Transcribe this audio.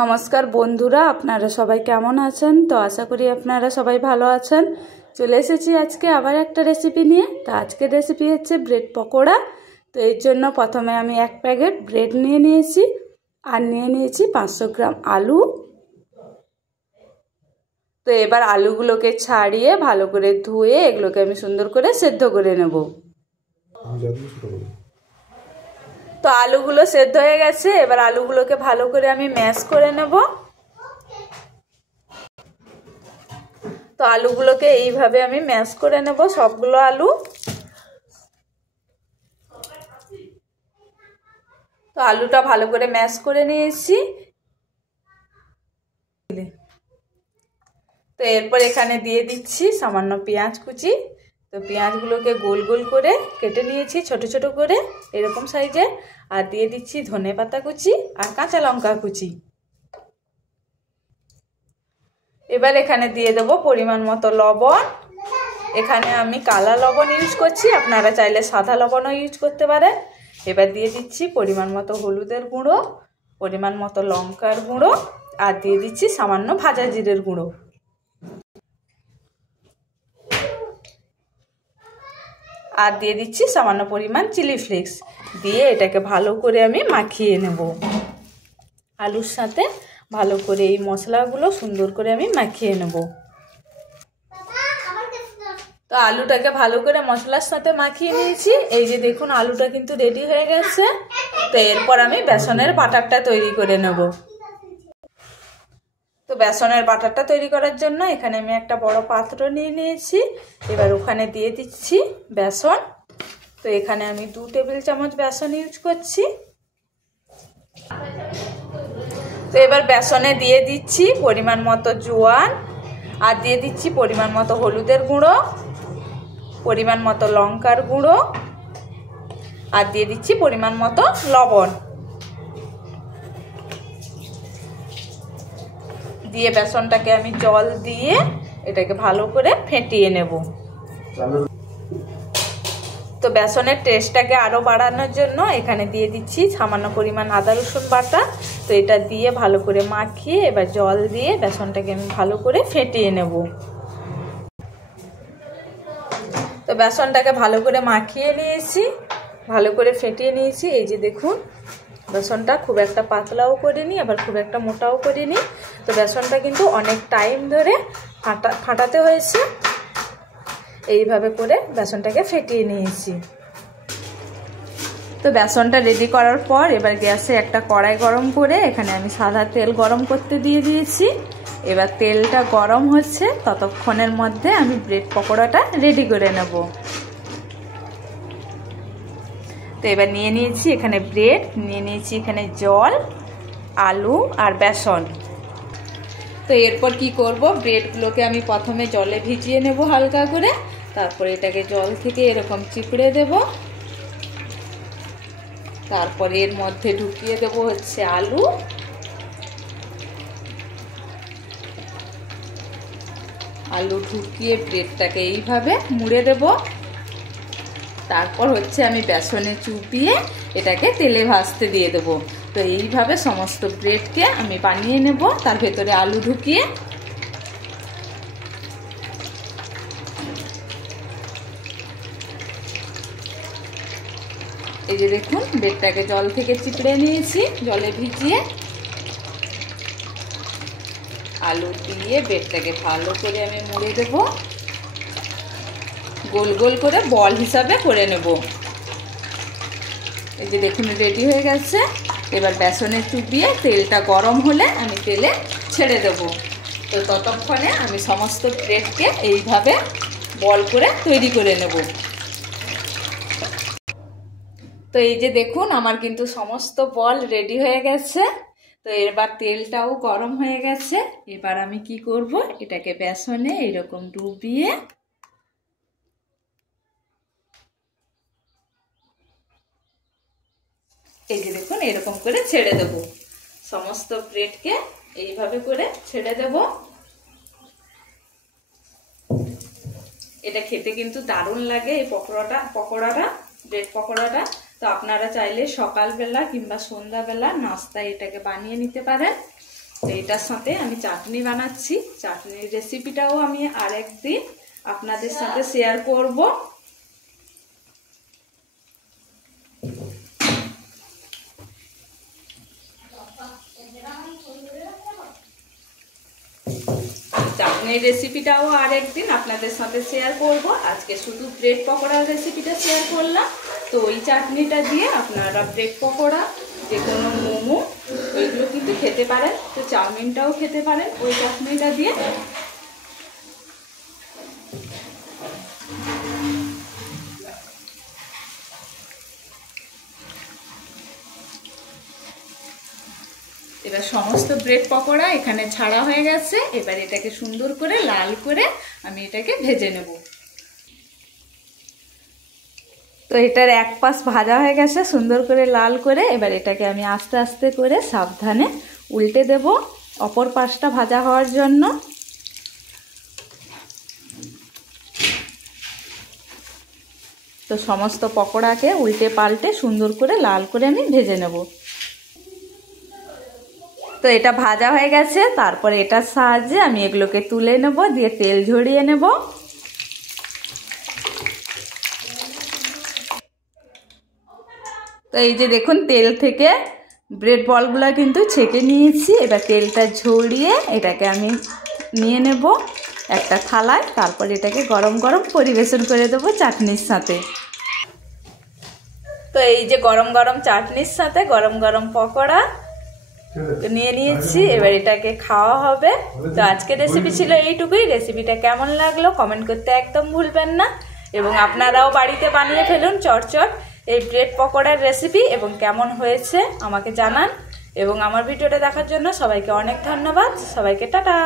নমস্কার বন্ধুরা, আপনারা সবাই কেমন আছেন? তো আশা করি আপনারা সবাই ভালো আছেন। চলে এসেছি আজকে আবার একটা রেসিপি নিয়ে। তো আজকের রেসিপি হচ্ছে ব্রেড পকোড়া। তো এর জন্য প্রথমে আমি 1 প্যাকেট ব্রেড নিয়ে নিয়েছি আর নিয়ে নিয়েছি 500 গ্রাম আলু। তো এবার আলুগুলোকে ছাড়িয়ে ভালো করে ধুয়ে এগুলোকে আমি সুন্দর করে সেদ্ধ করে নেব। তো আলুগুলো সেদ্ধ হয়ে গেছে, এবার আলুগুলোকে ভালো করে আমি ম্যাশ করে নেব। তো আলুগুলোকে এইভাবে আমি ম্যাশ করে নেব সবগুলো আলু। তো আলুটা ভালো করে ম্যাশ করে নিয়েছি। তো এরপর এখানে দিয়ে দিচ্ছি সামান্য পেঁয়াজ কুচি। তো পেঁয়াজগুলোকে গোল গোল করে কেটে নিয়েছি ছোট ছোট করে এরকম সাইজে। আর দিয়ে দিচ্ছি ধনেপাতা কুচি আর কাঁচা লঙ্কা কুচি। এবার এখানে দিয়ে দেবো পরিমাণ মতো লবণ। এখানে আমি কালা লবণ ইউজ করছি, আপনারা চাইলে সাদা লবণও ইউজ করতে পারেন। এবার দিয়ে দিচ্ছি পরিমাণ মতো হলুদের গুঁড়ো, পরিমাণ মতো লঙ্কার গুঁড়ো আর দিয়ে দিচ্ছি সামান্য ভাজা জিরের গুঁড়ো। আর দিয়ে দিচ্ছি সামান্য পরিমাণ চিলি ফ্লেক্স। দিয়ে এটাকে ভালো করে আমি মাখিয়ে নেব আলুর সাথে। ভালো করে এই মশলাগুলো সুন্দর করে আমি মাখিয়ে নেব। তো আলুটাকে ভালো করে মশলার সাথে মাখিয়ে নিয়েছি। এই যে দেখুন আলুটা কিন্তু রেডি হয়ে গেছে। তো এরপর আমি বেসনের বাটারটা তৈরি করে নেব। তো বেসনের বাটারটা তৈরি করার জন্য এখানে আমি একটা বড় পাত্র নিয়ে নিয়েছি। এবার ওখানে দিয়ে দিচ্ছি বেসন। তো এখানে আমি 2 টেবিল চামচ বেসন ইউজ করছি। তো এবার বেসনে দিয়ে দিচ্ছি পরিমাণ মতো জোয়ান আর দিয়ে দিচ্ছি পরিমাণ মতো হলুদের গুঁড়ো, পরিমাণ মতো লঙ্কার গুঁড়ো আর দিয়ে দিচ্ছি পরিমাণ মতো লবণ। দিয়ে বেসনটাকে আমি জল দিয়ে এটাকে ভালো করে ফেটিয়ে নেব। তো বেসনের টেস্টটাকে আরও বাড়ানোর জন্য এখানে দিয়ে দিচ্ছি সামান্য পরিমাণ আদা রসুন বাটা। তো এটা দিয়ে ভালো করে মাখিয়ে এবার জল দিয়ে বেসনটাকে আমি ভালো করে ফেটিয়ে নেব। তো বেসনটাকে ভালো করে মাখিয়ে নিয়েছি, ভালো করে ফেটিয়ে নিয়েছি। এই যে দেখুন বেসনটা খুব একটা পাতলাও করিনি আবার খুব একটা মোটাও করিনি। তো বেসনটা কিন্তু অনেক টাইম ধরে ফাটাতে হয়েছে। এইভাবে করে বেসনটাকে ফেটিয়ে নিয়েছি। তো বেসনটা রেডি করার পর এবার গ্যাসে একটা কড়াই গরম করে এখানে আমি সাদা তেল গরম করতে দিয়ে দিয়েছি। এবার তেলটা গরম হচ্ছে, ততক্ষণের মধ্যে আমি ব্রেড পকোড়াটা রেডি করে নেব। তো এবার নিয়ে নিয়েছি এখানে ব্রেড, নিয়ে নিয়েছি এখানে জল, আলু আর বেসন। তো এরপর কি করব, ব্রেডগুলোকে আমি প্রথমে জলে ভিজিয়ে নেব হালকা করে। তারপরে এটাকে জল থেকে এরকম চিপড়ে দেব। তারপরে এর মধ্যে ঢুকিয়ে দেব হচ্ছে আলু। আলু ঢুকিয়ে ব্রেডটাকে এইভাবে মুড়ে দেব। তারপর হচ্ছে আমি বেসনে চুপিয়ে এটাকে তেলে ভাজতে দিয়ে দেব। তো এইভাবে সমস্ত ব্রেডকে আমি বানিয়ে নেব, তার ভেতরে আলু ঢুকিয়ে। এই যে দেখুন ব্রেডটাকে জল থেকে চিপড়ে নিয়েছি জলে ভিজিয়ে। আলু দিয়ে ব্রেডটাকে ভালো করে আমি মুড়ে দেব, গোল গোল করে বল হিসাবে করে নেব। এই যে দেখুন রেডি হয়ে গেছে। এবার বেসনে চুবিয়ে তেলটা গরম হলে আমি তেলে ছেড়ে দেব। তো ততক্ষণে আমি সমস্ত ব্রেডকে এইভাবে বল করে তৈরি করে নেব। তো এই যে দেখুন আমার কিন্তু সমস্ত বল রেডি হয়ে গেছে। তো এবার তেলটাও গরম হয়ে গেছে। এবার আমি কি করব, এটাকে বেসনে এরকম ডুবিয়ে এই যে দেখুন এরকম করে ছেড়ে দেব। সমস্ত ব্রেডকে এইভাবে করে ছেড়ে দেব। এটা খেতে কিন্তু দারুণ লাগে এই পকোড়াটা ব্রেড পকোড়াটা। তো আপনারা চাইলে সকালবেলা কিংবা সন্ধ্যাবেলা নাস্তায় এটাকে বানিয়ে নিতে পারেন। তো এটার সাথে আমি চাটনি বানাচ্ছি। চাটনির রেসিপিটাও আমি আরেকদিন আপনাদের সাথে শেয়ার করব। চাটনির রেসিপিটাও আরেকদিন আপনাদের সাথে শেয়ার করব। আজকে শুধু ব্রেড পকোড়ার রেসিপিটা শেয়ার করলাম। তো ওই চাটনিটা দিয়ে আপনারা ব্রেড পকোড়া, যে কোনো মোমো ওইগুলো কিন্তু খেতে পারেন। তো চাউমিনটাও খেতে পারেন ওই চাটনিটা দিয়ে। এবার সমস্ত ব্রেড পকোড়া এখানে ছাড়া হয়ে গেছে। এবার এটাকে সুন্দর করে লাল করে আমি এটাকে ভেজে নেব। তো এটার এক পাশ ভাজা হয়ে গেছে সুন্দর করে লাল করে। এবার এটাকে আমি আস্তে আস্তে করে সাবধানে উল্টে দেব অপর পাশটা ভাজা হওয়ার জন্য। তো সমস্ত পকোড়াকে উল্টে পাল্টে সুন্দর করে লাল করে আমি ভেজে নেব। তো এটা ভাজা হয়ে গেছে। তারপরে এটার সাহায্যে আমি এগুলোকে তুলে নেব, দিয়ে তেল ঝরিয়ে নেব। তো এই যে দেখুন তেল থেকে ব্রেড বলগুলো কিন্তু ছেঁকে নিয়েছি। এবার তেলটা ঝরিয়ে এটাকে আমি নিয়ে নেব একটা থালায়। তারপর এটাকে গরম গরম পরিবেশন করে দেবো চাটনির সাথে। তো এই যে গরম গরম চাটনির সাথে গরম গরম পকোড়া নিয়ে নিয়েছি। এবার এটাকে খাওয়া হবে। তো আজকের রেসিপি ছিল এইটুকুই। রেসিপিটা কেমন লাগলো কমেন্ট করতে একদম ভুলবেন না, এবং আপনারাও বাড়িতে বানিয়ে ফেলুন চটচট এই ব্রেড পকোড়ার রেসিপি, এবং কেমন হয়েছে আমাকে জানান। এবং আমার ভিডিওটা দেখার জন্য সবাইকে অনেক ধন্যবাদ। সবাইকে টাটা।